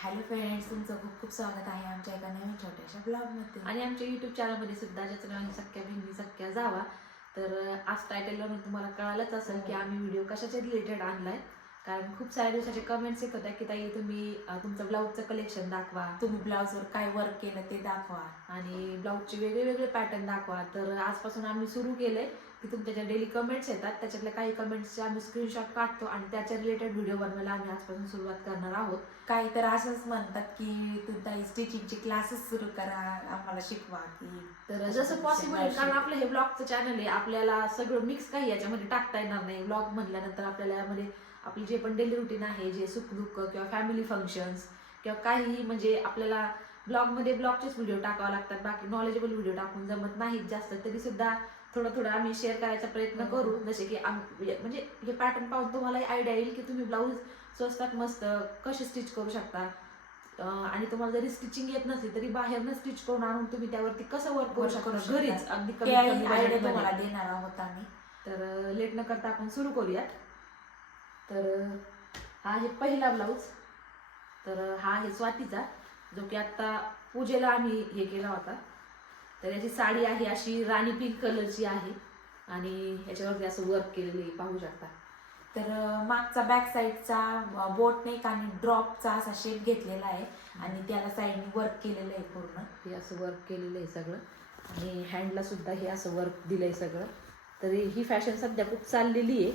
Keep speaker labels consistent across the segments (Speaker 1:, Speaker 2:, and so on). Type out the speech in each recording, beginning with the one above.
Speaker 1: Hello friends तुमचं खूप खूप स्वागत आहे आमच्या एका नवीन छोट्याशा ब्लॉगमध्ये
Speaker 2: आणि आमच्या युट्यूब चॅनलमध्ये सुद्धा ज्याचं नाव सख्या बहिणी सख्या जावा. तर आज टायटलवरून तुम्हाला कळालंच असेल की आम्ही व्हिडिओ कशाच्या रिलेटेड आणलाय. कारण खूप साऱ्या दिवसाचे कमेंट्स येत होत्या की ताई तुम्ही तुमचं ब्लाऊजचं कलेक्शन दाखवा.
Speaker 1: तुम्ही ब्लाऊजवर काय वर्क केलं ते दाखवा.
Speaker 2: आणि ब्लाऊजचे वेगळे वेगळे पॅटर्न दाखवा. तर आजपासून आम्ही सुरू केलंय. की तुमच्या ज्या डेली कमेंट्स येतात त्याच्यातल्या काही कमेंट्सचे आम्ही स्क्रीनशॉट काढतो आणि त्याच्या रिलेटेड व्हिडिओ बनवायला आम्ही आजपासून सुरुवात करणार आहोत.
Speaker 1: काही तर असंच म्हणतात की तुम्ही स्टिचिंगचे क्लासेस सुरू करा आम्हाला शिकवा. की
Speaker 2: तर जसं पॉसिबल आहे कारण आपलं हे ब्लॉगचं चॅनल आहे आपल्याला सगळं मिक्स काही याच्यामध्ये टाकता येणार नाही. ब्लॉग म्हटल्यानंतर आपल्याला यामध्ये आपली जे पण डेली रुटीन आहे जे सुखदुःख किंवा फॅमिली फंक्शन्स किंवा काहीही म्हणजे आपल्याला ब्लॉगमध्ये ब्लॉगचेच व्हिडिओ टाकावे लागतात. बाकी नॉलेजेबल व्हिडिओ टाकून जमत नाहीत जास्त तरी सुद्धा थोडं थोडं आम्ही शेअर करायचा प्रयत्न. करू. जसे की म्हणजे हे पॅटर्न पाहून तुम्हाला आयडिया येईल की तुम्ही ब्लाऊज स्वस्तात मस्त कसे स्टिच करू शकता. आणि तुम्हाला जरी स्टिचिंग येत नसली तरी बाहेरनं स्टिच करून आणून तुम्ही त्यावरती कसं वर्क करू शकता? घरीच. अगदी
Speaker 1: तुम्हाला. देणार आहोत आम्ही.
Speaker 2: तर लेट न करता आपण सुरू करूयात. तर हा आहे पहिला ब्लाऊज तर हा आहे स्वातीचा जो की आत्ता पूजेला आम्ही हे केला होता. तर याची साडी आहे अशी राणी पिंक कलरची आहे. आणि ह्याच्यावरती असं वर्क केलेलं आहे पाहू शकता.
Speaker 1: तर मागचा बॅक साईडचा बोट नेक आणि ड्रॉपचा असा शेप घेतलेला आहे. आणि त्याला साईडने वर्क केलेलं आहे पूर्ण.
Speaker 2: हे असं वर्क केलेलं आहे सगळं. आणि हँडला सुद्धा हे असं वर्क दिलंय सगळं. तर ही फॅशन सध्या खूप चाललेली आहे.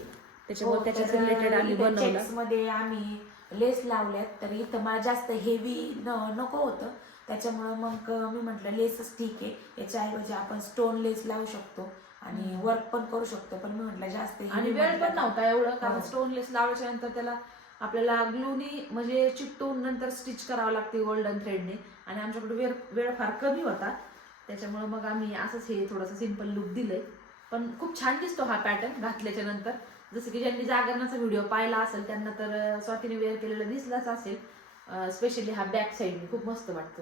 Speaker 2: त्याच्यामुळे त्याच्याच रिलेटेड आम्ही बनवलं.
Speaker 1: मध्ये आम्ही लेस लावल्यात. तर इथं मला जास्त हेवी नको होतं. त्याच्यामुळं मग मी म्हटलं लेसच ठीक आहे. याच्याऐवजी आपण स्टोन लेस लावू शकतो आणि वर्क पण करू शकतो. पण मी म्हटलं जास्त
Speaker 2: आणि वेळ पण नव्हता एवढं कारण
Speaker 1: हो.
Speaker 2: स्टोनलेस लावायच्या नंतर त्याला आपल्याला ग्लूनी म्हणजे चिकटवून नंतर स्टिच करावं लागते गोल्डन थ्रेडने आणि आमच्याकडे वेळ वेळ फार कमी होता. त्याच्यामुळे मग आम्ही असंच हे थोडंसं सिंपल लुक दिलंय. पण खूप छान दिसतो हा पॅटर्न घातल्याच्या नंतर. जसं की ज्यांनी जागरणाचा व्हिडिओ पाहिला असेल त्यांना तर स्वातीने वेअर केलेला दिसलाच असेल. स्पेशली हा बॅक साईडने खूप मस्त वाटतं.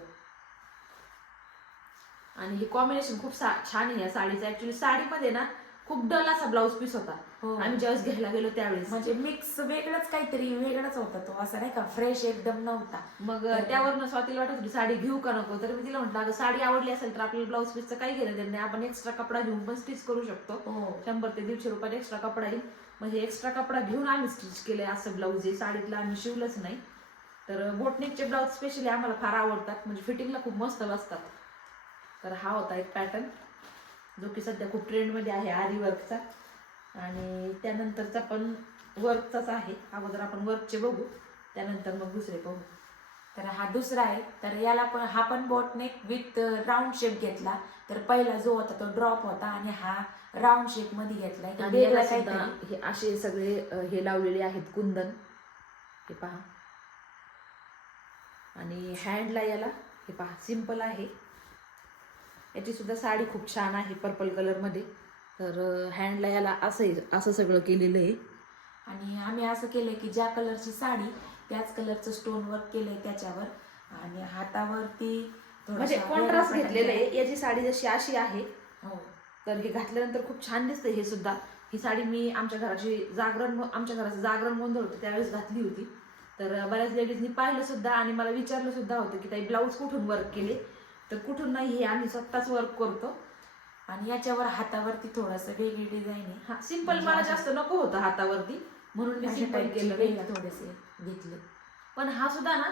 Speaker 2: आणि हे कॉम्बिनेशन खूप सा- छान आहे या साडीचं. ऍक्च्युली साडीमध्ये ना खूप डल असा ब्लाऊज पीस होता.
Speaker 1: हो.
Speaker 2: आम्ही ज्यावेळेस घ्यायला गेलो त्यावेळेस.
Speaker 1: म्हणजे मिक्स वेगळंच काहीतरी वेगळाच होता तो. असं नाही का फ्रेश एकदम नव्हता.
Speaker 2: मग त्यावरनं स्वातीला वाटत होती साडी घेऊ का नको? तर मी तिला म्हटलं अगं साडी आवडली असेल तर आपल्याला ब्लाऊज पीसचं काही घेणं नाही. आपण एक्स्ट्रा कपडा घेऊन पण स्टिच करू शकतो.
Speaker 1: हो.
Speaker 2: शंभर ते दीडशे रुपयात एक्स्ट्रा कपडा येईल. म्हणजे एक्स्ट्रा कपडा घेऊन आम्ही स्टिच केले असं ब्लाऊज आहे. साडीतला आम्ही शिवलंच नाही. तर बोटनिकचे ब्लाऊज स्पेशली आम्हाला फार आवडतात. म्हणजे फिटिंगला खूप मस्त बसतात. तर हा होता एक पॅटर्न जो की सध्या खूप ट्रेंडमध्ये आहे आरी वर्कचा आणि त्यानंतरचा पण वर्कचाच आहे. अगोदर आपण वर्कचे बघू त्यानंतर मग दुसरे पाहू
Speaker 1: तर हा दुसरा आहे. तर याला पण हा पण बोटनेक विथ राऊंड शेप घेतला. तर पहिला जो होता तो ड्रॉप होता आणि हा राऊंड
Speaker 2: शेपमध्ये
Speaker 1: काहीतरी.
Speaker 2: हे असे सगळे हे लावलेले आहेत कुंदन. हे पहा. आणि हँडला याला हे पहा सिंपल आहे. याची सुद्धा साडी खूप छान आहे पर्पल कलरमध्ये. तर हँडला याला असं असं सगळं केलेलं आहे.
Speaker 1: आणि आम्ही असं केलंय की ज्या कलरची साडी त्याच कलरचं स्टोन वर्क केलंय त्याच्यावर. आणि हातावरती
Speaker 2: म्हणजे कॉन्ट्रास्ट घेतलेलं. आहे. याची साडी जशी अशी आहे
Speaker 1: हो.
Speaker 2: तर हे घातल्यानंतर खूप छान दिसते हे सुद्धा. ही साडी मी आमच्या घराची जागरण आमच्या घराचं जागरण गोंधळ होतं त्यावेळेस घातली होती. तर बऱ्याच लेडीजनी पाहिलं सुद्धा आणि मला विचारलं सुद्धा होतं की ताई ब्लाऊज कुठून वर्क केले? तर कुठून नाही हे आम्ही स्वतःच वर्क करतो.
Speaker 1: आणि याच्यावर हातावरती थोडस वेगळी डिझाईन आहे.
Speaker 2: हा सिंपल मला जास्त नको होतं हातावरती. म्हणून मी सिंपल
Speaker 1: चे
Speaker 2: केलं?
Speaker 1: थोडेसे घेतले.
Speaker 2: पण हा सुद्धा ना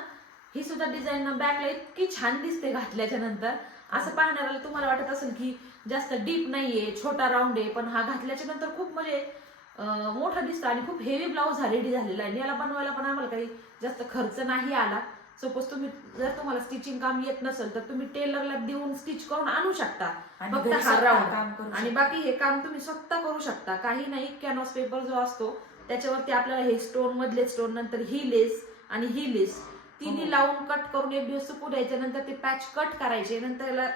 Speaker 2: ही सुद्धा डिझाईन ना बॅकला इतकी छान दिसते घातल्याच्या नंतर. असं पाहणाऱ्याला तुम्हाला वाटत असेल की जास्त डीप नाहीये छोटा राऊंड आहे पण हा घातल्याच्या नंतर खूप म्हणजे मोठा दिसतो आणि खूप हेवी ब्लाऊज हा रेडी झालेला आहे. याला बनवायला पण आम्हाला काही जास्त खर्च नाही आला. सपोज तुम्ही जर तुम्हाला स्टिचिंग काम येत नसेल तर तुम्ही टेलरला देऊन स्टिच करून आणू शकता.
Speaker 1: आणि
Speaker 2: फक्त
Speaker 1: घरी
Speaker 2: हा
Speaker 1: स्वतः
Speaker 2: राऊंड
Speaker 1: काम करू
Speaker 2: आणि बाकी हे काम तुम्ही स्वतः करू शकता. काही नाही कॅनॉस पेपर जो असतो त्याच्यावरती आपल्याला हे स्टोन मधले स्टोन नंतर ही लेस आणि ही लेस तिन्ही
Speaker 1: हो.
Speaker 2: लावून कट करून एक दिवस सुकू द्यायचे नंतर ते पॅच कट करायचे नंतर याला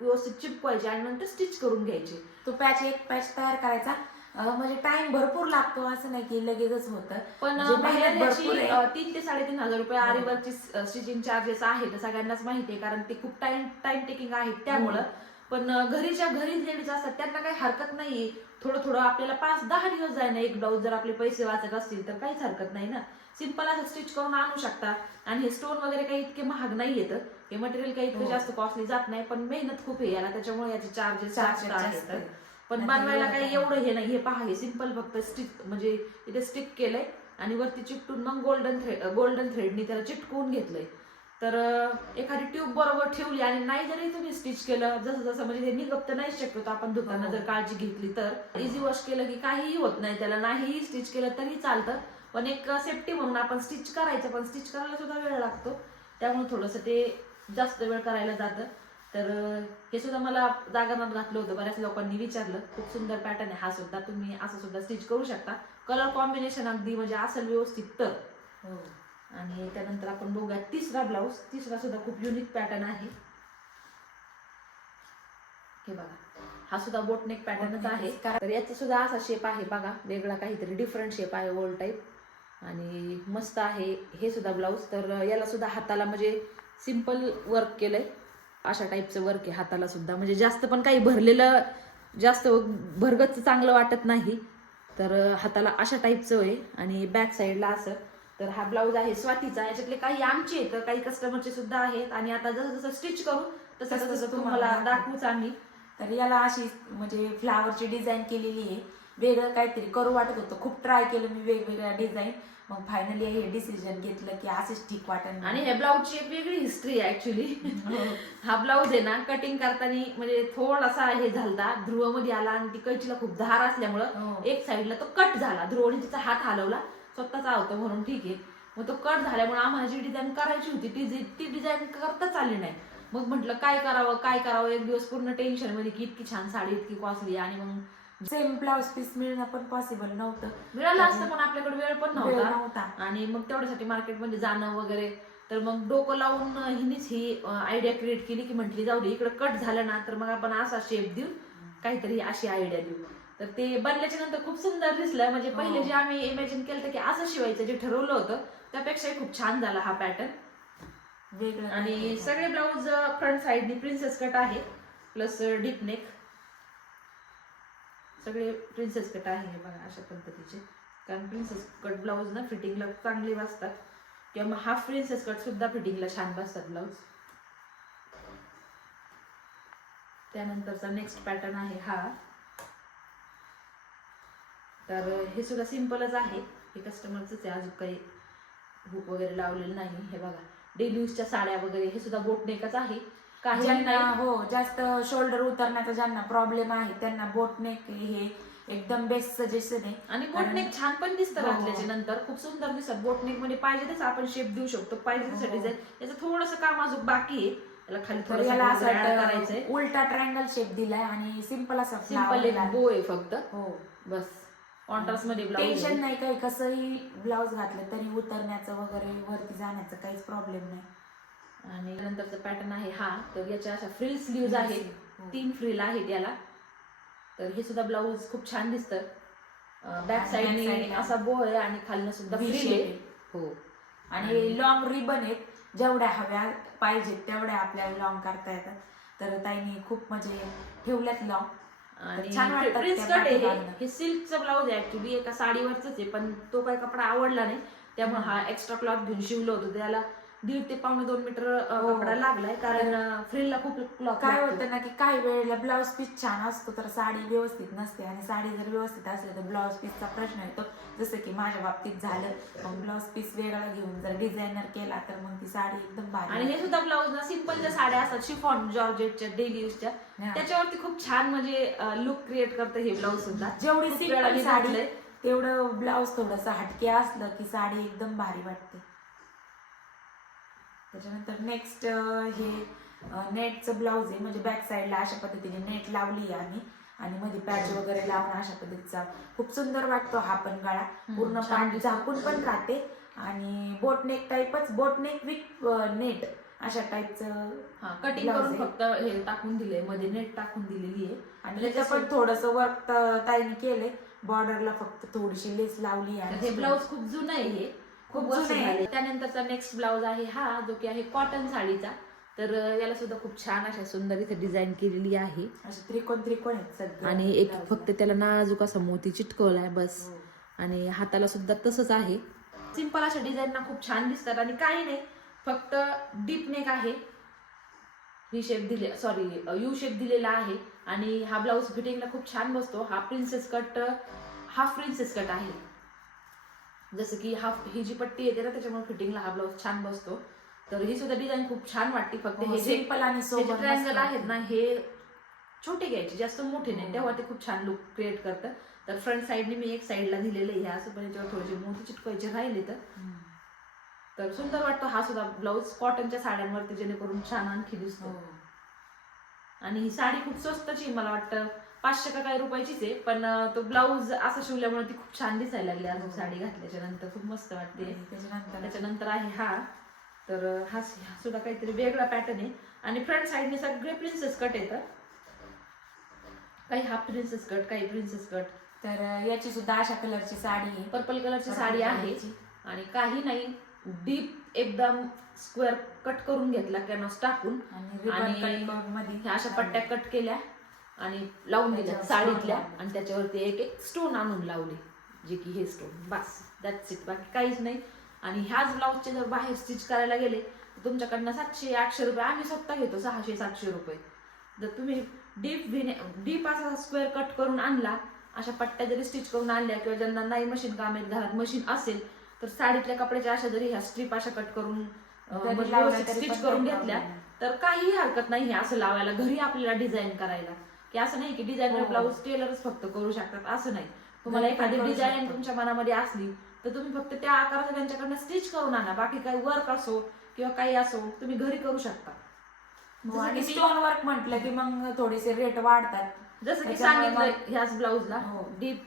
Speaker 2: व्यवस्थित चिपकवायचे आणि नंतर स्टिच करून घ्यायचे.
Speaker 1: तो पॅच एक पॅच तयार करायचा. म्हणजे टाइम भरपूर लागतो असं नाही की लगेचच होतं.
Speaker 2: पण
Speaker 1: म्हणजे
Speaker 2: तीन ते साडेतीन हजार रुपये
Speaker 1: हो.
Speaker 2: आरीवरची स्टिचिंग चार्जेस आहेत सगळ्यांनाच माहिती आहे कारण ते खूप टाइम टाइम टेकिंग आहेत त्यामुळं. पण अं, घरीच्या घरी लेडीज असतात त्यांना काही हरकत नाही थोडं थोडं आपल्याला पाच दहा दिवस जाय ना एक ब्लाऊज जर आपले पैसे वाचत असतील तर काहीच हरकत नाही ना. सिंपल असं स्टिच करून आणू शकता. आणि हे स्टोन वगैरे काही इतके महाग नाही येतं हे मटेरियल काही इतकं
Speaker 1: हो.
Speaker 2: जास्त कॉस्टली जात नाही पण मेहनत खूप आहे याला त्याच्यामुळे याचे चार्जेस जास्त आहेत. पण बनवायला काही एवढं हे नाही. हे पहा हे सिंपल फक्त स्टिक म्हणजे इथे स्टिक केलंय आणि वरती चिकटून मग गोल्डन थ्रेड गोल्डन थ्रेडनी त्याला चिटकवून घेतलंय. तर एखादी ट्यूब बरोबर ठेवली आणि नाही जरी तुम्ही स्टिच केलं जसं जसं म्हणजे ते निघत तर नाही शक्यतो आपण धुताना
Speaker 1: हो.
Speaker 2: जर काळजी घेतली तर. इझी वॉश केलं की काहीही होत नाही त्याला नाही स्टिच केलं तरी चालतं. पण एक सेफ्टी म्हणून आपण स्टिच करायचं पण स्टिच करायला सुद्धा वेळ लागतो. त्यामुळे थोडंसं ते जास्त वेळ करायला जातं. तर हे सुद्धा मला जागरणात घातलं होतं. बऱ्याच लोकांनी विचारलं. खूप सुंदर पॅटर्न आहे. हा सुद्धा तुम्ही असं सुद्धा स्टिच करू शकता. कलर कॉम्बिनेशन अगदी म्हणजे असेल व्यवस्थित तर.
Speaker 1: हो.
Speaker 2: आणि त्यानंतर आपण बघूया तिसरा ब्लाऊज तिसरा सुद्धा खूप युनिक पॅटर्न आहे. हे बघा. हा सुद्धा बोटनेक पॅटर्नच आहे. तर याचा सुद्धा असा शेप आहे बघा. वेगळा काहीतरी डिफरंट शेप आहे ओल्ड टाईप आणि मस्त आहे हे सुद्धा ब्लाऊज तर याला सुद्धा हाताला म्हणजे सिंपल वर्क केलंय. अशा टाईपचं वर्क आहे हाताला सुद्धा. म्हणजे जास्त पण काही भरलेलं जास्त भरगत चांगलं वाटत नाही. तर हाताला अशा टाईपचं आहे. आणि बॅक साईडला असं. तर हा ब्लाऊज आहे स्वातीचा. याच्यातले काही आमचे आहेत काही कस्टमरचे सुद्धा आहेत. आणि आता जसं जसं स्टिच करू तसं
Speaker 1: तसं तुम्हाला
Speaker 2: दाखवूच आम्ही.
Speaker 1: तर याला अशी म्हणजे फ्लावरची डिझाईन केलेली आहे. वेगळं काहीतरी करू वाटत होतं. खूप ट्राय केलं मी वेगवेगळ्या डिझाईन मग फायनली हे डिसिजन घेतलं की असंच ठीक वाटेल.
Speaker 2: आणि ह्या ब्लाऊजची एक वेगळी हिस्ट्री आहे ऍक्च्युली
Speaker 1: हो.
Speaker 2: हा ब्लाऊज आहे ना कटिंग करताना म्हणजे थोडासा हे झालता ध्रुवामध्ये आला आणि ती कैचीला खूप धार असल्यामुळं
Speaker 1: हो.
Speaker 2: एक साईडला तो कट झाला. ध्रुवने तिचा हात हलवला स्वतःचा होता म्हणून ठीक आहे. मग तो कट झाल्यामुळे आम्हाला जी डिझाईन करायची होती ती ती डिझाईन करताच आली नाही. मग म्हटलं काय करावं? काय करावं? एक दिवस पूर्ण टेन्शनमध्ये की इतकी छान साडी इतकी कॉस्टली आणि मग
Speaker 1: सेम ब्लाउज पीस मिळणं पण पॉसिबल नव्हतं.
Speaker 2: मिळालं असतं पण आपल्याकडे वेळ पण
Speaker 1: वेळ
Speaker 2: नव्हता.
Speaker 1: नव्हता.
Speaker 2: आणि मग तेवढ्यासाठी मार्केटमध्ये जाणं वगैरे. तर मग डोकं लावून हिनीच ही आयडिया क्रिएट केली की म्हटली जाऊ दे इकडे कट झालं ना तर मग आपण असा शेप देऊ काहीतरी अशी आयडिया देऊ. तर ते बनल्याच्या नंतर खूप सुंदर दिसलं. म्हणजे
Speaker 1: हो.
Speaker 2: पहिले जे आम्ही इमॅजिन केलं की असं शिवायचं जे ठरवलं होतं त्यापेक्षाही खूप छान झाला हा पॅटर्न
Speaker 1: वेगळं
Speaker 2: आणि
Speaker 1: काहीतरी.
Speaker 2: सगळे ब्लाऊज फ्रंट साईडनी प्रिन्सेस कट आहे प्लस डीप नेक सगळे प्रिन्सेस कट आहे हे बघा अशा पद्धतीचे. कारण प्रिन्सेस कट ब्लाऊज ना फिटिंगला चांगले बसतात किंवा मग हाफ प्रिन्सेस कट सुद्धा फिटिंगला छान बसतात ब्लाऊज त्यानंतरचा नेक्स्ट पॅटर्न आहे हा. तर हे सुद्धा सिम्पलच आहे. हे कस्टमरच आहे. अजून काही हुक वगैरे लावलेलं नाही हे बघा. डेली यूजच्या साड्या वगैरे हे सुद्धा बोटनेकच आहे.
Speaker 1: ज्यांना हो जास्त शोल्डर उतरण्याचा ज्यांना प्रॉब्लेम आहे त्यांना बोटनेक हे एकदम बेस्ट सजेशन आहे.
Speaker 2: आणि बोटनेक छान पण दिसतं
Speaker 1: हो.
Speaker 2: घातल्याच्या नंतर. खूप सुंदर दिसत बोटनेकमध्ये पाहिजे तसं आपण शेप देऊ शकतो. पाहिजे तसं
Speaker 1: हो.
Speaker 2: डिझाईन याचं थोडंसं काम अजून बाकी आहे. त्याला खाली
Speaker 1: याला असं उलटा ट्रायंगल शेप दिलाय आणि सिंपल असा
Speaker 2: सिंपल बो आहे फक्त.
Speaker 1: हो.
Speaker 2: बस. कॉन्ट्रास्टमध्ये
Speaker 1: टेन्शन नाही काही. कसंही ब्लाऊज घातलं तरी उतरण्याचं वगैरे वरती जाण्याचं काहीच प्रॉब्लेम नाही.
Speaker 2: आणि नंतरचा पॅटर्न आहे हा. तर याच्या अशा फ्रिल स्लीव्ज आहेत.
Speaker 1: हो.
Speaker 2: तीन फ्रिल आहेत याला. तर हे सुद्धा ब्लाऊज खूप छान दिसतं. बॅक साईडने
Speaker 1: ला
Speaker 2: असा बो आहे आणि खालनं सुद्धा
Speaker 1: V
Speaker 2: फ्रिल
Speaker 1: shape
Speaker 2: आहे.
Speaker 1: आहे.
Speaker 2: हो.
Speaker 1: आणि लॉंग रिबन आहेत. जेवढ्या हव्या पाहिजेत तेवढ्या आपल्याला लॉंग करता येतात. तर ताईने खूप म्हणजे ठेवल्यात लॉंग
Speaker 2: आणि
Speaker 1: छान वाटतात
Speaker 2: प्रिन्स
Speaker 1: त्या
Speaker 2: कट आहे.
Speaker 1: पाठीमागनं.
Speaker 2: हे सिल्कचं ब्लाऊज आहे. ऍक्च्युली एका साडीवरच आहे. पण तो काही कपडा आवडला नाही. त्यामुळे हा एक्स्ट्रा क्लॉथ घेऊन शिवलं होतं. त्याला दीड ते पावणे दोन मीटर
Speaker 1: हो.
Speaker 2: कपडा लागलाय कारण फ्रिलला खूप
Speaker 1: काय होतं ना की काही वेळेला ब्लाऊज पीस छान असतो तर साडी व्यवस्थित नसते आणि साडी जर व्यवस्थित असली तर ब्लाऊज पीसचा प्रश्न येतो जसं की माझ्या बाबतीत झालं मग ब्लाऊज पीस वेगळा घेऊन जर डिझायनर केला तर मग ती साडी एकदम भारी
Speaker 2: आणि हे सुद्धा ब्लाऊज ना सिंपल ज्या साड्या असतात शिफॉन जॉर्जेटच्या डेली युजच्या. त्याच्यावरती खूप छान म्हणजे लुक क्रिएट करतं हे ब्लाऊज सुद्धा
Speaker 1: जेवढी सिंपल साडी. तेवढं ब्लाऊज थोडस हटके असलं की साडी एकदम भारी वाटते त्याच्यानंतर नेक्स्ट हे नेटचं ब्लाऊज आहे. म्हणजे बॅक साईडला अशा पद्धतीने नेट लावली आहे आम्ही. आणि मध्ये पॅच वगैरे लावून अशा पद्धतीचा खूप सुंदर वाटतो हा पण गळा. पूर्ण
Speaker 2: दिसतो.
Speaker 1: झाकून पण राहते. आणि बोटनेक टाईपच बोटनेक विथ नेट अशा टाईपचं
Speaker 2: कटिंग करून
Speaker 1: आहे.
Speaker 2: फक्त हे टाकून दिलंय. मध्ये नेट टाकून दिलेली आहे.
Speaker 1: आणि त्याचं पण थोडस वर्क ताईने केलंय. बॉर्डरला फक्त थोडीशी लेस लावली
Speaker 2: तर हे ब्लाऊज खूप जुनं आहे हे. खूप वर्ष
Speaker 1: जुनं आहे.
Speaker 2: झाले त्यानंतरचा नेक्स्ट ब्लाऊज आहे हा जो की आहे कॉटन साडीचा. तर याला सुद्धा खूप छान अशा सुंदर इथे डिझाईन केलेली आहे.
Speaker 1: त्रिकोण त्रिकोण आहेत सगळे.
Speaker 2: आणि एक फक्त त्याला नाजूक असा मोती चिटकवलाय बस.
Speaker 1: हो.
Speaker 2: आणि हाताला सुद्धा तसंच आहे. सिंपल अशा डिझाईन ना खूप छान दिसतात. आणि काही नाही फक्त डीप नेक आहे. ही शेप दिले सॉरी यू शेप दिलेला आहे. आणि हा ब्लाऊज फिटिंगला खूप छान बसतो. हा princess cut half princess cut आहे. जसं की हाफ ही जी पट्टी येते ना त्याच्यामुळे फिटिंगला हा ब्लाऊज छान बसतो. तर ही सुद्धा डिझाईन खूप छान वाटते. फक्त हे जे
Speaker 1: सिंपल आणि
Speaker 2: ट्रायंगल आहेत ना हे छोटे घ्यायचे जास्त मोठे नाही. तेव्हा ते खूप छान लुक क्रिएट करतं. तर फ्रंट साईडने मी एक साईडला दिलेलं आहे. असं पण याच्यावर थोडेसे मोती चिटकवायचे राहिले तर. तर सुंदर वाटतो हा सुद्धा ब्लाऊज कॉटनच्या साड्यांवरती जेणेकरून छान आणखी दिसतो.
Speaker 1: हो.
Speaker 2: आणि ही साडी खूप स्वस्तची मला वाटतं पाचशे का काही रुपयाचीच आहे पण तो ब्लाऊज असा शिवल्यामुळे ती खूप छान दिसायला लागली अजून साडी घातल्याच्या नंतर. खूप मस्त वाटते.
Speaker 1: त्याच्यानंतर?
Speaker 2: त्याच्यानंतर आहे हा. तर हा सुद्धा काहीतरी वेगळा पॅटर्न आहे. आणि फ्रंट साईडने सगळे प्रिन्सेस कट येतात. काही हाफ प्रिन्सेस कट काही प्रिन्सेस कट
Speaker 1: तर याची सुद्धा अशा कलरची साडी
Speaker 2: पर्पल कलरची साडी आहे. आणि काही नाही डीप एकदम स्क्वेअर कट करून घेतला कॅनॉस टाकून.
Speaker 1: आणि
Speaker 2: अशा पट्ट्या कट केल्या. आणि लावून दिल्या साडीतल्या. आणि त्याच्यावरती एक एक स्टोन आणून लावले जे की हे स्टोन बस दॅट्स इट बाकी काहीच नाही. आणि ह्याच ब्लाऊजचे जर बाहेर स्टिच करायला गेले तर तुमच्याकडनं सातशे आठशे रुपये आम्ही स्वतः घेतो सहाशे सातशे रुपये. जर तुम्ही डीप विने डीप असा स्क्वेअर कट करून आणला अशा पट्ट्या जरी स्टिच करून आणल्या किंवा ज्यांना नाही मशीन काम आहेत घरात मशीन असेल तर साडीतल्या कपड्याच्या अशा जरी ह्या स्ट्रीप अशा कट करून
Speaker 1: तरी
Speaker 2: स्टिच करून घेतल्या. तर काहीही हरकत नाही हे असं लावायला घरी आपल्याला डिझाईन करायला. की असं नाही की डिझायनर. ब्लाऊज टेलरच फक्त करू शकतात असं नाही. तुम्हाला एखादी डिझाईन. तुमच्या मनामध्ये असली तर तुम्ही फक्त त्या आकाराचं त्यांच्याकडनं स्टिच करून आणा. बाकी काही वर्क असो किंवा काही असो तुम्ही घरी करू शकता.
Speaker 1: आणि स्टोन वर्क म्हटलं की मग थोडेसे रेट वाढतात.
Speaker 2: जसं की सांगितलं ह्याच ब्लाऊजला. डीप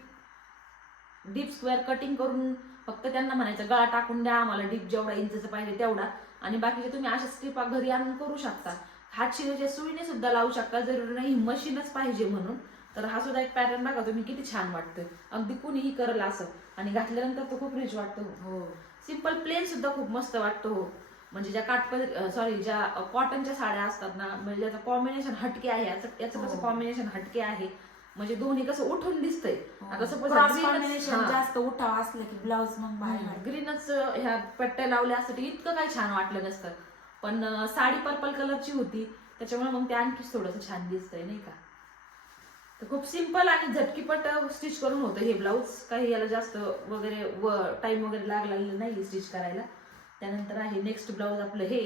Speaker 2: डीप स्क्वेअर कटिंग करून फक्त त्यांना म्हणायचं गळा टाकून द्या आम्हाला डीप जेवढा इंचचा पाहिजे तेवढा. आणि बाकीचे तुम्ही अशा स्ट्रिपा घरी आणून करू शकता. हात शिवायच्या सुईने सुद्धा लावू शकता जरुरी नाही मशीनच पाहिजे म्हणून. तर हा सुद्धा एक पॅटर्न बघा तुम्ही किती छान वाटतं अगदी कुणीही करल असं. आणि घातल्यानंतर तो खूप रिच वाटतो
Speaker 1: हो.
Speaker 2: सिंपल प्लेन सुद्धा खूप मस्त वाटतो हो. म्हणजे ज्या काटपद सॉरी ज्या कॉटनच्या साड्या असतात ना म्हणजे ज्याचं कॉम्बिनेशन हटके आहे याचं याचं कसं
Speaker 1: हो.
Speaker 2: कॉम्बिनेशन हटके आहे. म्हणजे दोन्ही कसं उठून दिसतंय. आता सपोज
Speaker 1: जास्त उठाव असलं की ब्लाऊज मग वाटतं.
Speaker 2: ग्रीनच ह्या पट्ट्या लावल्या असं इतकं काही छान वाटलं नसतं. पण साडी पर्पल कलरची होती. त्याच्यामुळे मग ते आणखीच थोडंसं छान दिसतंय नाही का? तर खूप सिंपल आणि झटकीपट स्टिच करून होतं हे ब्लाऊज काही याला जास्त वगैरे व टाइम वगैरे लागलेला नाही स्टिच करायला. त्यानंतर आहे नेक्स्ट ब्लाऊज आपलं हे.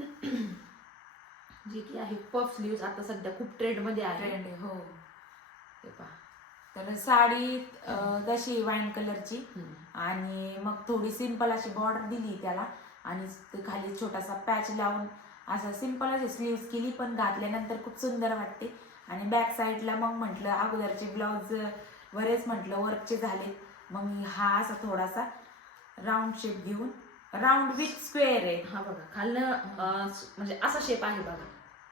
Speaker 2: जे की आहे पफ स्लीव्ह आता सध्या खूप ट्रेंडमध्ये आहे.
Speaker 1: आहे, हो.
Speaker 2: हे पहा.
Speaker 1: तर साडी तशी वाईन कलरची. आणि मग थोडी सिंपल अशी बॉर्डर दिली त्याला. आणि ते खाली छोटासा पॅच लावून असं सिंपल अशी स्लीव्स केली पण घातल्यानंतर खूप सुंदर वाटते. आणि बॅक साईडला मग म्हटलं अगोदरचे ब्लाऊज बरेच म्हटलं वर्कचे झाले मग हा असा थोडासा राऊंड शेप घेऊन राऊंड विथ स्क्वेअर आहे.
Speaker 2: हा बघा खालनं म्हणजे असा शेप आहे बघा.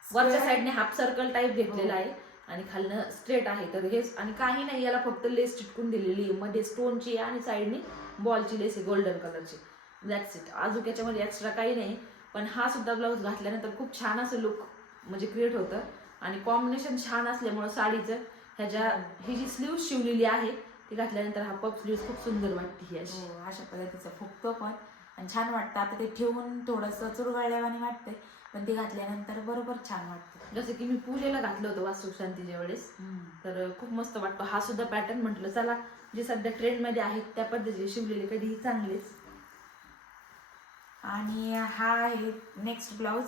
Speaker 2: वरच्या. साईडने हाफ सर्कल टाईप घेतलेला
Speaker 1: हो.
Speaker 2: आहे आणि खालनं स्ट्रेट आहे. तर हे आणि काही नाही याला फक्त लेस चिटकून दिलेली आहे. मध्ये स्टोनची आहे आणि साईडने बॉलची लेस आहे गोल्डन कलरची दॅट्स इट अजून याच्यामध्ये एक्स्ट्रा काही नाही. पण हा सुद्धा ब्लाऊज घातल्यानंतर खूप छान असं लुक म्हणजे क्रिएट होतं. आणि कॉम्बिनेशन छान असल्यामुळं साडीचं ह्याच्या ही. जी स्लीव शिवलेली आहे ती घातल्यानंतर हा पप स्लीव खूप सुंदर वाटते ही अशी.
Speaker 1: हो अशा पद्धतीचं फुगतो पण. आणि छान वाटतं. आता ते ठेवून थोडंसं चुरगळल्यावानी वाटतंय पण ते घातल्यानंतर बरोबर छान वाटतं.
Speaker 2: जसं की मी पूजेला घातलं होतं वास्तू शांतीच्या वेळेस तर खूप मस्त वाटतो. हा सुद्धा पॅटर्न म्हटलं चला जे सध्या ट्रेंडमध्ये आहेत त्या पद्धतीने शिवलेले कधीही चांगलेच.
Speaker 1: आणि हा आहे नेक्स्ट ब्लाऊज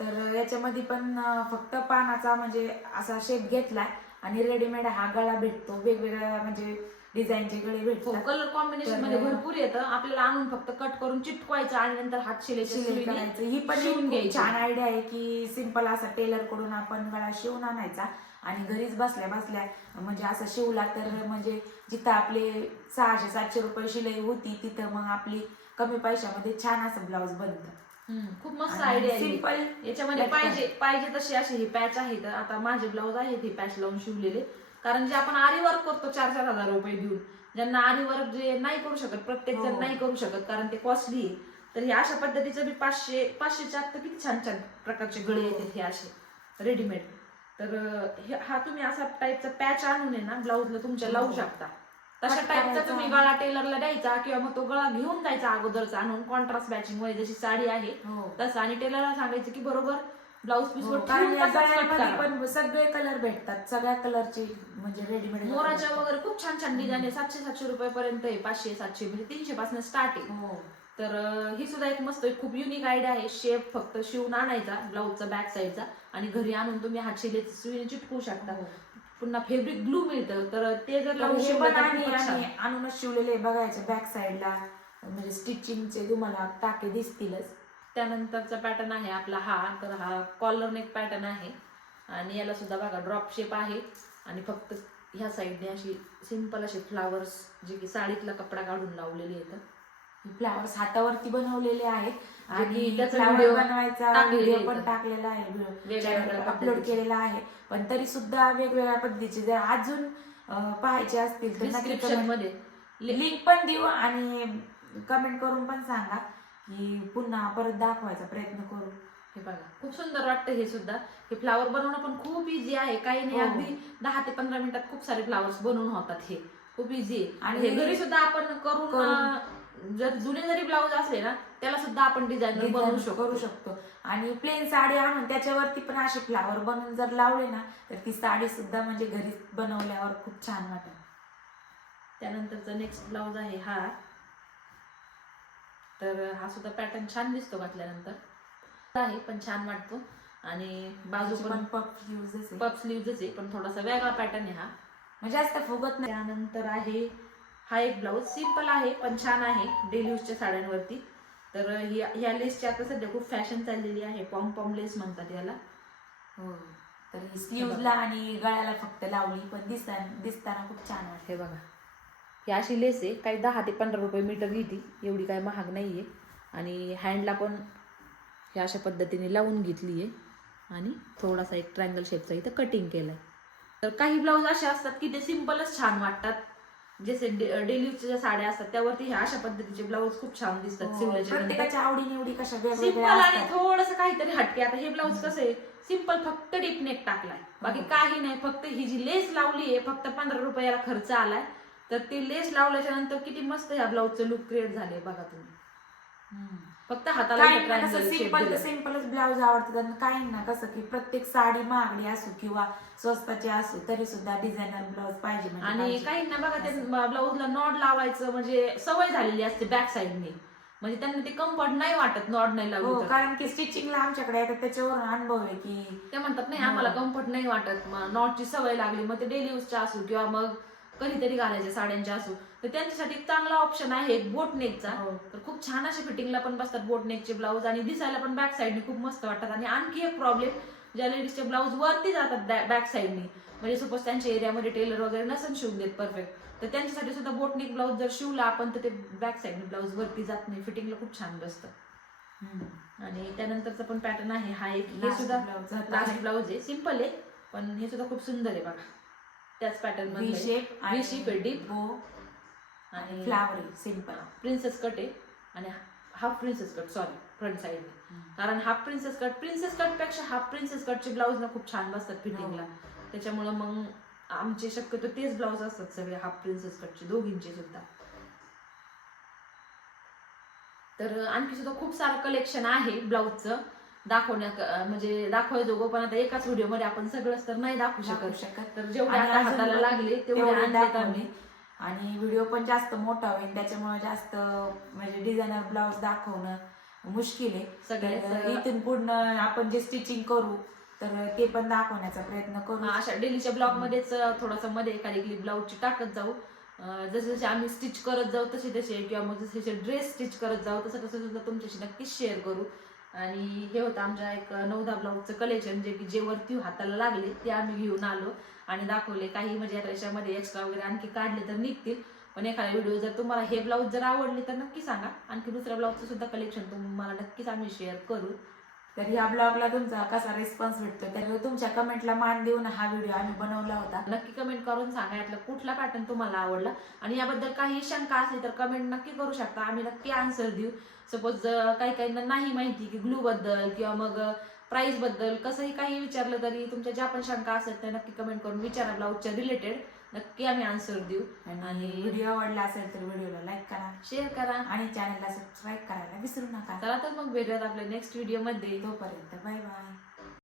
Speaker 1: तर याच्यामध्ये पण फक्त पानाचा म्हणजे असा शेप घेतलाय आणि रेडीमेड हा गळा भेटतो. वेगवेगळ्या म्हणजे डिझाईनचे गळे भेटतात.
Speaker 2: कलर कॉम्बिनेशनमध्ये भरपूर येतं. आपल्याला आणून फक्त कट करून चिटकवायचं आणि नंतर हात सुईने
Speaker 1: करायचं. ही पण
Speaker 2: शिवून घ्यायची.
Speaker 1: छान आयडिया आहे की सिंपल असा टेलरकडून आपण गळा शिवून आणायचा आणि घरीच बसल्या बसल्या म्हणजे असा शिवला तर म्हणजे जिथं आपले सहाशे सातशे रुपये शिलाई होती तिथं मग आपली कमी पैशामध्ये छान असं ब्लाऊज बनतं
Speaker 2: हम्म, खूप मस्त
Speaker 1: आणि
Speaker 2: आयडिया आहे
Speaker 1: सिंपल
Speaker 2: याच्यामध्ये
Speaker 1: लटकन.
Speaker 2: पाहिजे पाहिजे तसे असे हे पॅच आहेत आता माझे ब्लाऊज आहेत हे पॅच लावून शिवलेले कारण जे आपण आरी वर्क करतो चार चार हजार रुपये देऊन ज्यांना आरी वर्क जे नाही करू शकत प्रत्येक जण
Speaker 1: हो.
Speaker 2: नाही करू शकत कारण ते कॉस्टली आहे तर हे अशा पद्धतीचं बी पाचशे पाचशेच्या आत तर किती छान छान प्रकारचे गळे येतात हे असे रेडीमेड तर अं, हे- हा तुम्ही असा टाईपचा पॅच आणून आहे ना ब्लाऊजला तुमच्या लावू
Speaker 1: हो.
Speaker 2: शकता तशा टाईपचा. तुम्ही गळा टेलरला द्यायचा किंवा मग तो गळा घेऊन जायचा अगोदरचा. आणून कॉन्ट्रास्ट मॅचिंगमध्ये जशी साडी आहे
Speaker 1: हो.
Speaker 2: तसं. आणि टेलरला सांगायचं की बरोबर ब्लाऊज पीस
Speaker 1: हो,
Speaker 2: करा.
Speaker 1: पण सगळे कलर भेटतात. सगळ्या कलरचे म्हणजे रेडीमेड
Speaker 2: मोराच्या वगैरे खूप छान छान डिझाईन आहे. सातशे सातशे रुपये पर्यंत आहे पाचशे सातशे म्हणजे तीनशे पासून स्टार्ट आहे.
Speaker 1: हो.
Speaker 2: तर ही सुद्धा एक मस्त खूप युनिक आयडिया आहे. शेप फक्त शिवून आणायचा ब्लाऊजचा बॅक साईडचा आणि घरी आणून तुम्ही हात शिलेची सुईने चिटकवू शकता.
Speaker 1: हो.
Speaker 2: पुन्हा फेब्रिक ग्लू मिळतं. तर ते जर लावून
Speaker 1: हे
Speaker 2: शिवलं
Speaker 1: पण
Speaker 2: तर
Speaker 1: आणि
Speaker 2: खूपच छान.
Speaker 1: आणि आणूनच शिवलेले बघायचे बॅक साईडला म्हणजे स्टिचिंगचे तुम्हाला टाके दिसतीलच.
Speaker 2: त्यानंतरचा पॅटर्न आहे आपला हा. तर हा कॉलर नेक पॅटर्न आहे. आणि याला सुद्धा बघा ड्रॉप शेप आहे. आणि फक्त ह्या साईडने अशी सिंपल असे फ्लावर्स जे की साडीतला कपडा काढून लावलेले आहेत
Speaker 1: फ्लावर्स हातावरती बनवलेले आहेत. आणि फ्लावर बनवायचा व्हिडिओ पण. टाकलेला आहे. अपलोड. केलेला आहे. पण तरी सुद्धा वेगवेगळ्या पद्धतीचे जर अजून पाहायचे असतील तर नक्की
Speaker 2: डिस्क्रिप्शन
Speaker 1: comment-
Speaker 2: मध्ये.
Speaker 1: लिंक पण देऊ आणि कमेंट करून पण सांगा की पुन्हा परत दाखवायचा प्रयत्न करू.
Speaker 2: हे बघा खूप सुंदर वाटतं हे सुद्धा. हे फ्लावर बनवणं पण खूप इझी आहे. काही नाही
Speaker 1: हो.
Speaker 2: अगदी दहा ते पंधरा मिनिटात खूप सारे फ्लावर्स बनवून होतात हे. खूप इझी आहे.
Speaker 1: आणि
Speaker 2: हे घरी सुद्धा आपण करून जर जुने जरी ब्लाऊज असले ना त्याला सुद्धा आपण डिझाईन बनवू शकतो.
Speaker 1: करू शकतो. आणि प्लेन साडी आणून त्याच्यावरती पण असे फ्लावर बनवून जर लावले ना तर ती साडी सुद्धा म्हणजे घरी बनवल्यावर खूप छान वाटेल.
Speaker 2: त्यानंतरचा नेक्स्ट ब्लाऊज आहे हा. तर हा सुद्धा पॅटर्न छान दिसतो घातल्यानंतर. आहे पण छान वाटतो. आणि बाजू पण
Speaker 1: युजेस आहे.
Speaker 2: पफ स्लीव्हच आहे पण थोडासा वेगळा पॅटर्न आहे हा.
Speaker 1: म्हणजे जास्त फुगत नाही.
Speaker 2: त्यानंतर आहे हा एक ब्लाऊज सिंपल आहे पण छान आहे डेली यूजच्या साड्यांवरती. तर ही ह्या लेसची आता सध्या खूप फॅशन चाललेली आहे पॉम पॉम लेस म्हणतात याला.
Speaker 1: हो तर ही स्लीव्हला आणि गळ्याला फक्त लावली पण दिसताना दिसताना खूप छान वाटते.
Speaker 2: हे बघा. ही अशी लेस आहे काही दहा ते पंधरा रुपये मीटर घेते एवढी काय महाग नाही आहे आणि हँडला पण हे अशा पद्धतीने लावून घेतली आहे आणि थोडासा एक ट्रायंगल शेपचा इथं कटिंग केलं आहे तर काही ब्लाऊज असे असतात की ते सिम्पलच छान वाटतात. जसे डेली यूजच्या ज्या साड्या असतात त्यावरती हे अशा पद्धतीचे ब्लाऊज खूप छान दिसतात
Speaker 1: हो. प्रत्येकाच्या आवडी निवडी कशा
Speaker 2: सिंपल आणि थोडस काहीतरी हटके आता हे ब्लाऊज कसं आहे सिंपल फक्त डीप नेक टाकलाय बाकी
Speaker 1: हो.
Speaker 2: काही नाही फक्त ही जी लेस लावली आहे फक्त पंधरा रुपयाला खर्च आलाय तर ती लेस लावल्याच्या नंतर किती मस्त ह्या ब्लाऊजचं लुक क्रिएट झाले बघा तुम्ही. फक्त हाताला
Speaker 1: कसं सिंपल. सिंपलच ब्लाऊज आवडतात आणि काही ना कसं की प्रत्येक साडी महागडी असो किंवा स्वस्ताची असो तरी सुद्धा डिझायनर ब्लाऊज पाहिजे म्हणजे
Speaker 2: आणि. काही ना बघा ते ब्लाऊजला नॉड लावायचं म्हणजे सवय झालेली असते बॅक साईडने म्हणजे त्यांना ते कम्फर्ट नाही वाटत नॉड नाही
Speaker 1: हो
Speaker 2: तर.
Speaker 1: कारण की स्टिचिंगला आमच्याकडे तर त्याच्यावर अनुभव आहे की
Speaker 2: ते म्हणतात नाही
Speaker 1: हो.
Speaker 2: आम्हाला कम्फर्ट नाही वाटत मग नॉटची सवय लागली मग ते डेली यूजच्या असू किंवा मग कधीतरी घालायच्या साड्यांच्या असू तर त्यांच्यासाठी एक चांगला ऑप्शन आहे एक बोट नेकचा. तर खूप छान असे फिटिंगला पण बसतात बोट नेकचे ब्लाऊज आणि दिसायला पण बॅक साईडने खूप मस्त वाटतात. आणि आणखी एक प्रॉब्लेम ज्या लेडीजचे ब्लाऊज वरती जातात बॅक साईडने म्हणजे सपोज त्यांच्या एरियामध्ये टेलर वगैरे नसन शिवून देत परफेक्ट तर त्यांच्यासाठी सुद्धा बोटनेक ब्लाऊज जर शिवला आपण तर ते बॅक साईडने ब्लाऊज वरती जात नाही. फिटिंगला खूप छान बसतं. आणि त्यानंतरचा पण पॅटर्न आहे. हा एक हे सुद्धा लास्ट
Speaker 1: आहे.
Speaker 2: ब्लाऊज आहे. सिंपल आहे पण हे सुद्धा खूप सुंदर आहे बघा. त्याच पॅटर्नमध्ये
Speaker 1: शेप
Speaker 2: आहे, deep.
Speaker 1: आणि फ्लावर सिंपल
Speaker 2: प्रिन्सेस कट आहे. आणि half princess cut sorry front side कारण हाफ प्रिन्सेस कट प्रिन्सेस कटपेक्षा हाफ प्रिन्सेस कटचे ब्लाऊज ना खूप छान बसतात फिटिंगला
Speaker 1: हो.
Speaker 2: त्याच्यामुळं मग आमचे शक्यतो तेच ब्लाऊज असतात सगळे हाफ प्रिन्सेस कटचे दोघींचे सुद्धा. तर आणखी सुद्धा खूप सारं कलेक्शन आहे ब्लाऊजचं दाखवण्या म्हणजे दाखवायजोगं पण आता एकाच व्हिडिओमध्ये आपण सगळंच तर नाही दाखवू शकत.
Speaker 1: शकत.
Speaker 2: तर जेवढे
Speaker 1: आणि
Speaker 2: आता
Speaker 1: अजून
Speaker 2: हाताला लागले तेवढे. आम्ही.
Speaker 1: आणि व्हिडिओ पण जास्त मोठा होईल त्याच्यामुळे जास्त म्हणजे डिझायनर ब्लाऊज दाखवणं मुश्किल आहे.
Speaker 2: सगळे
Speaker 1: तर इथून पूर्ण आपण जे स्टिचिंग करू तर ते पण दाखवण्याचा प्रयत्न करू.
Speaker 2: अशा डेलीच्या ब्लॉग मध्येच थोडासा मध्ये एखादी क्लिप ब्लाऊजची टाकत जाऊ. जसे जसे आम्ही स्टिच करत जाऊ तसे तसे किंवा मग जसे जसे ड्रेस स्टिच करत जाऊ तसं तसं सुद्धा तुमच्याशी नक्कीच शेअर करू. आणि हे होतं आमच्या एक नवदा ब्लाऊजचं कलेक्शन जे की जे वरती हाताला लागले ते आम्ही घेऊन आलो. आणि दाखवले काही म्हणजे याच्यामध्ये एक्स्ट्रा वगैरे आणखी काढले तर निघतील. पण एखादा व्हिडिओ जर तुम्हाला हे ब्लाऊज जर आवडले तर नक्की सांगा. आणखी दुसऱ्या ब्लाऊजचं सुद्धा कलेक्शन तुम्हाला नक्कीच आम्ही शेअर करू.
Speaker 1: तर ह्या ब्लॉगला तुमचा कसा रिस्पॉन्स भेटतो त्यामुळे तुमच्या कमेंटला मान देऊन हा व्हिडिओ आम्ही बनवला होता.
Speaker 2: नक्की कमेंट करून सांगा यातला कुठला पॅटर्न तुम्हाला आवडला. आणि याबद्दल काही शंका असली तर कमेंट नक्की करू शकता. आम्ही नक्की आन्सर देऊ. सपोज काही काहींना नाही माहिती की ग्लू बद्दल किंवा मग प्राइसबद्दल कसंही काही विचारलं तरी तुमच्या ज्या पण शंका असेल त्या नक्की कमेंट करून विचारा ब्लाऊजच्या रिलेटेड नक्की आम्ही आन्सर देऊ.
Speaker 1: आणि
Speaker 2: आणि
Speaker 1: व्हिडिओ आवडला असेल तर व्हिडिओला लाईक करा
Speaker 2: शेअर करा.
Speaker 1: आणि चॅनलला सबस्क्राईब करायला विसरू नका.
Speaker 2: चला तर मग भेटूयात आपल्या नेक्स्ट व्हिडिओमध्ये.
Speaker 1: तोपर्यंत बाय बाय